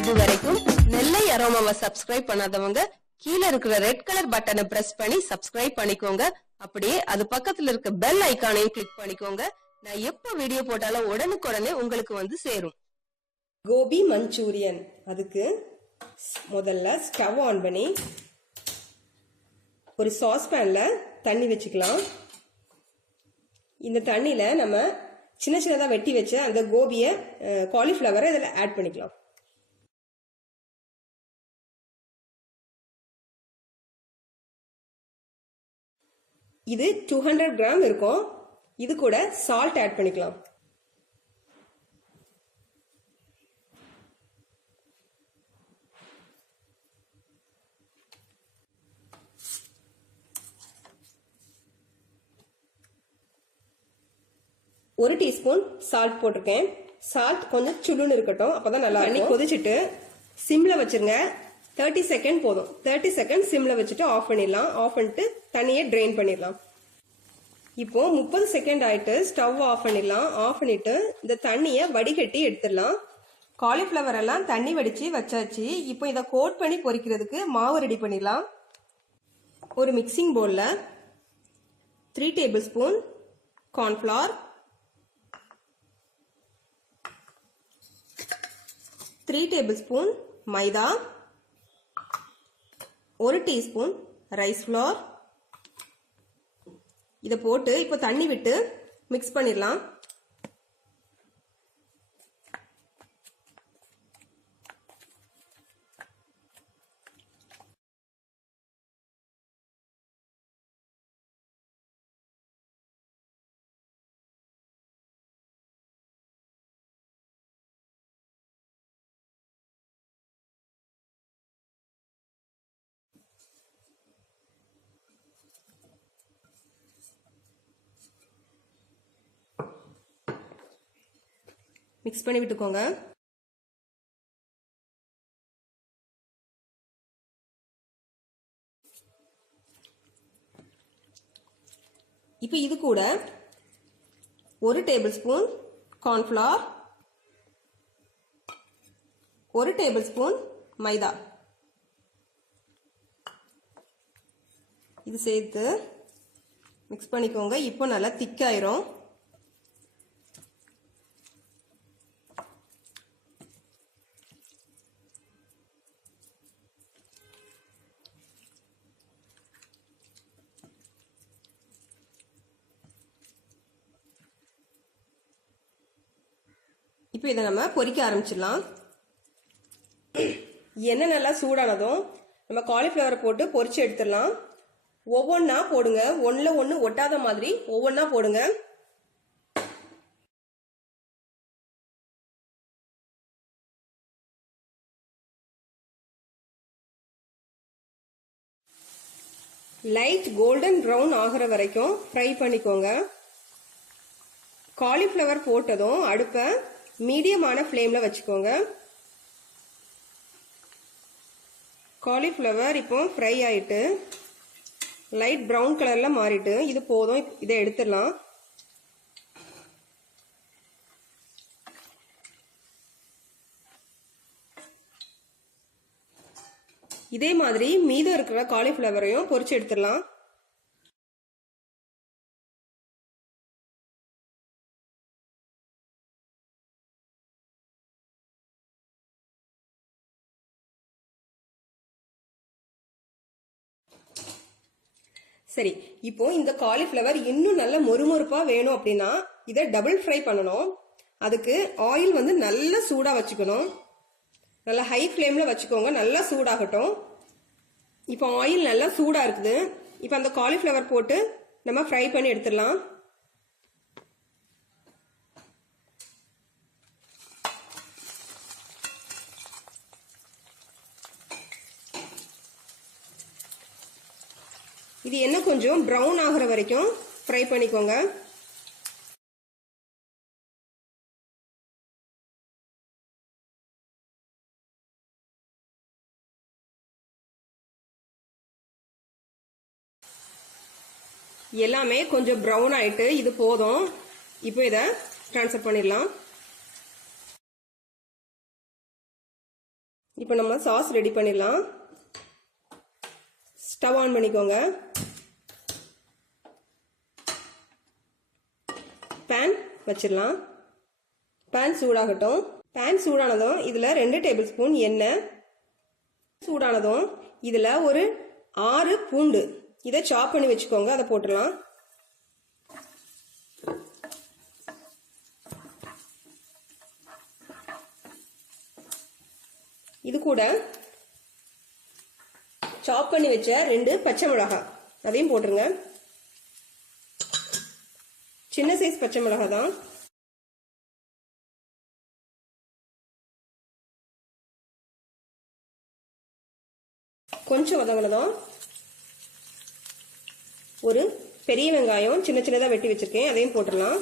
இதுவரைக்கும் நெல்லை அரோமாவை சப்ஸ்கிரைப் பண்ணாதவங்க கீழ இருக்கிற ரெட் கலர் பட்டனை பிரஸ் பண்ணி சப்ஸ்கிரைப் பண்ணிக்கோங்க. அப்படியே அது பக்கத்துல இருக்க பெல் ஐகானையும் கிளிக் பண்ணிக்கோங்க. நான் எப்ப வீடியோ போட்டாலும் உடனுக்குடனே உங்களுக்கு வந்து சேரும். கோபி மஞ்சூரியன். அதுக்கு முதல்ல ஸ்டவ் ஆன் பண்ணி ஒரு சாஸ் பேன்ல தண்ணி வச்சுக்கலாம். இந்த தண்ணியில நம்ம சின்ன சின்னதா வெட்டி வச்ச அந்த கோபிய காலிஃபிளவரை இதில் ஆட் பண்ணிக்கலாம். இது 200 கிராம் இருக்கும். இது கூட சால்ட் ஆட் பண்ணிக்கலாம். ஒரு டீஸ்பூன் சால்ட் போட்டிருக்கேன். சால்ட் கொஞ்சம் சுள்ளுன்னு இருக்கட்டும், அப்பதான் நல்லா இருக்கும். கொதிச்சுட்டு சிம்ல வச்சிருங்க. 30 செகண்ட் போதும். 30 செகண்ட் சிம்ல வச்சுட்டு ஆஃப் பண்ணிடலாம். ஆஃப் பண்ணிட்டு தண்ணியை ட்ரெயின் பண்ணிடலாம். இப்போ 30 செகண்ட் ஆயிட்டு ஸ்டவ் ஆஃப் பண்ணிடலாம். ஆஃப் பண்ணிட்டு இந்த தண்ணியை வடிகட்டி எடுத்துடலாம். காலிஃபிளவர் எல்லாம் தண்ணி வடிச்சு வச்சாச்சு. இப்போ இதை கோட் பண்ணி பொரிக்கிறதுக்கு மாவு ரெடி பண்ணிடலாம். ஒரு மிக்சிங் பவுல்ல 3 tablespoon cornflour, 3 tablespoon maida, 1 teaspoon rice flour. இதை போட்டு இப்போ தண்ணி விட்டு மிக்ஸ் பண்ணிடலாம். மிக்ஸ் பண்ணி விட்டுக்கோங்க. இப்போ இது கூட 1 tablespoon cornflour, 1 tablespoon maida இது சேர்த்து மிக்ஸ் பண்ணிக்கோங்க. இப்போ நல்லா திக்காயிரும். இப்போ இதை நம்ம பொரிக்க ஆரம்பிச்சிடலாம். எண்ணெய் நல்லா சூடானதும் நம்ம காலிஃபிளவரை போட்டு பொரிச்சு எடுத்துடலாம். ஒவ்வொன்றா போடுங்க. ஒன்றுல ஒன்று ஒட்டாத மாதிரி ஒவ்வொன்றா போடுங்க. லைட் கோல்டன் ப்ரௌன் ஆகிற வரைக்கும் ஃப்ரை பண்ணிக்கோங்க. காலிஃபிளவர் போட்டதும் அடுப்பை மீடியமான ஃப்ளேம்ல வச்சுக்கோங்க. காலிஃபிளவர் இப்போ ஃப்ரை ஆயிட்டு லைட் ப்ரௌன் கலர்ல மாறிட்டு இது போதும். இதை எடுத்துடலாம். இதே மாதிரி மீதம் இருக்கிற காலிஃபிளவரையும் பொரிச்சு எடுத்துடலாம். சரி, இப்போ இந்த காலிஃபிளவர் இன்னும் நல்ல மொறுமொறுப்பா வேணும் அப்படின்னா இதை டபுள் ஃப்ரை பண்ணணும். அதுக்கு ஆயில் வந்து நல்லா சூடா வச்சுக்கணும். நல்லா ஹை ஃப்ளேம்ல வச்சுக்கோங்க. நல்லா சூடாகட்டும். இப்போ ஆயில் நல்லா சூடா இருக்குது. இப்போ அந்த காலிஃபிளவர் போட்டு நம்ம ஃப்ரை பண்ணி எடுத்துடலாம். இது என்ன கொஞ்சம் ப்ரௌன் ஆகுற வரைக்கும் ஃப்ரை பண்ணிக்கோங்க. எல்லாமே கொஞ்சம் ப்ரௌன் ஆயிட்டு இது போதும். இப்போ இதை ட்ரான்ஸ்ஃபர் பண்ணிடலாம். இப்போ நம்ம சாஸ் ரெடி பண்ணிடலாம். ஸ்டவ் ஆன் பண்ணிக்கோங்க. பேன் வச்சிடலாம். பேன் சூடாகட்டும். பேன் சூடானதும் இதில் 2 டேபிள் ஸ்பூன் எண்ணெய் சூடானதும் இதில் ஒரு 6 பூண்டு இதை சாப் பண்ணி வச்சுக்கோங்க. அதை போட்டுடலாம். இது கூட சாப் பண்ணி வச்ச 2 பச்சை மிளகாய் அதையும் போட்டுருங்க. சின்ன சைஸ் பச்சை மிளகாய் தான். கொஞ்சம் வதங்கினதும் ஒரு பெரிய வெங்காயம் சின்ன சின்னதாக வெட்டி வச்சிருக்கேன், அதையும் போட்டுடலாம்.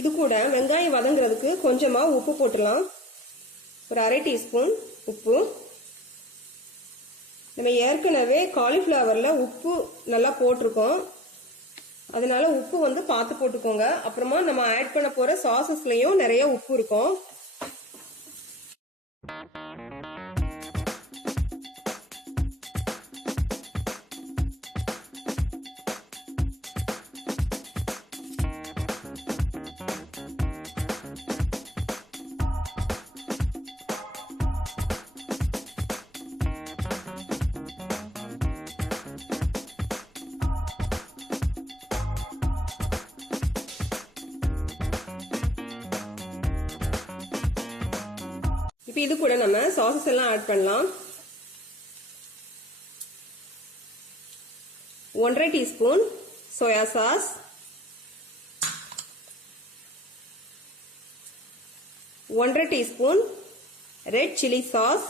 இது கூட வெங்காயம் வதங்குறதுக்கு கொஞ்சமா உப்பு போட்டுடலாம். ஒரு 1/2 டீஸ்பூன் உப்பு. நம்ம ஏற்கனவே காலிஃப்ளவர்ல உப்பு நல்லா போட்டிருக்கோம், அதனால உப்பு வந்து பார்த்து போட்டுக்கோங்க. அப்புறமா நம்ம ஆட் பண்ண போற சாசஸ்லயும் நிறைய உப்பு இருக்கும். இப்போ இது கூட நம்ம சாசஸ் எல்லாம் ஆட் பண்ணலாம். 1/2 teaspoon soya sauce, 1/2 teaspoon red chilli sauce,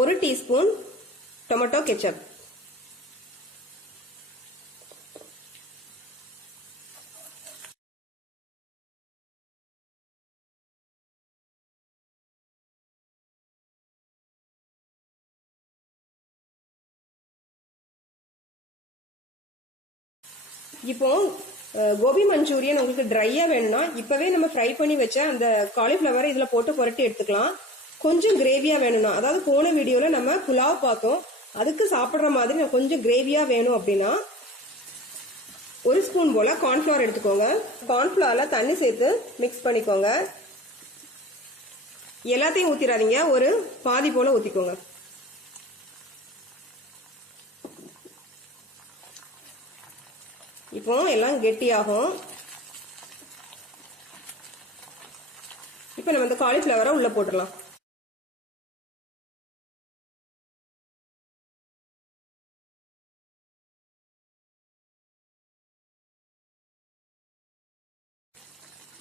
1 teaspoon tomato ketchup. இப்போ கோபி மஞ்சூரியன் உங்களுக்கு ட்ரையா வேணும்னா இப்பவே நம்ம ஃப்ரை பண்ணி வச்ச அந்த காலிஃப்ளவரை இதுல போட்டு புரட்டி எடுத்துக்கலாம். கொஞ்சம் கிரேவியா வேணும்னா, அதாவது போன வீடியோல நம்ம புலாவ் பார்த்தோம், அதுக்கு சாப்பிடுற மாதிரி கொஞ்சம் கிரேவியா வேணும் அப்படின்னா 1 ஸ்பூன் போல கார்ன்ஃபிளவர் எடுத்துக்கோங்க. கார்ன்ஃபிளவர்ல தண்ணி சேர்த்து மிக்ஸ் பண்ணிக்கோங்க. எல்லாத்தையும் ஊத்திராதீங்க, ஒரு பாதி போல ஊத்திக்கோங்க. இப்போ எல்லாம் கெட்டியாகும். இப்போ நம்ம இந்த காலிஃப்ளவரை உள்ள போட்டுடலாம்.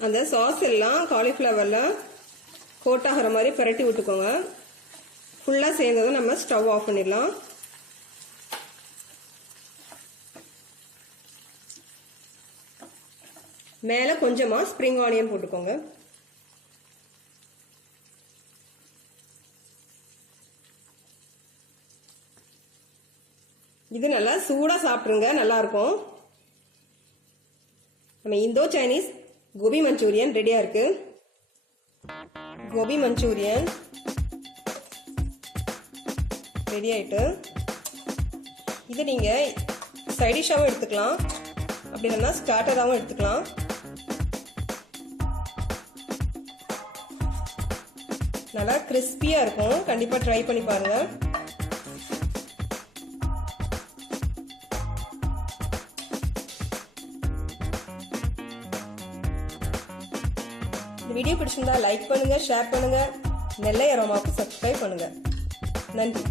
அந்த சாஸ் எல்லாம் காலிஃப்ளவர்ல கோட் ஆகிற மாதிரி பரட்டி விட்டுக்கோங்க. ஃபுல்லா சேர்ந்ததும் நம்ம ஸ்டவ் ஆஃப் பண்ணிடலாம். மேல கொஞ்சமா ஸ்ப்ரிங் ஆனியன் போட்டுக்கோங்க. இது நல்லா சூடா சாப்பிடுங்க, நல்லா இருக்கும். நம்ம இந்தோ சைனீஸ் கோபி மஞ்சூரியன் ரெடியா இருக்கு. கோபி மஞ்சூரியன் ரெடி ஆயிட்டு இது நீங்க சைட் டிஷ்ஷாவும் எடுத்துக்கலாம், அப்படி இல்லைன்னா ஸ்டார்டராகவும் எடுத்துக்கலாம். நல்லா கிறிஸ்பியா இருக்கும், கண்டிப்பா ட்ரை பண்ணி பாருங்க. இந்த வீடியோ பிடிச்சிருந்தா லைக் பண்ணுங்க, ஷேர் பண்ணுங்க, நெல்லை அரோமாவுக்கு சப்ஸ்கிரைப் பண்ணுங்க. நன்றி.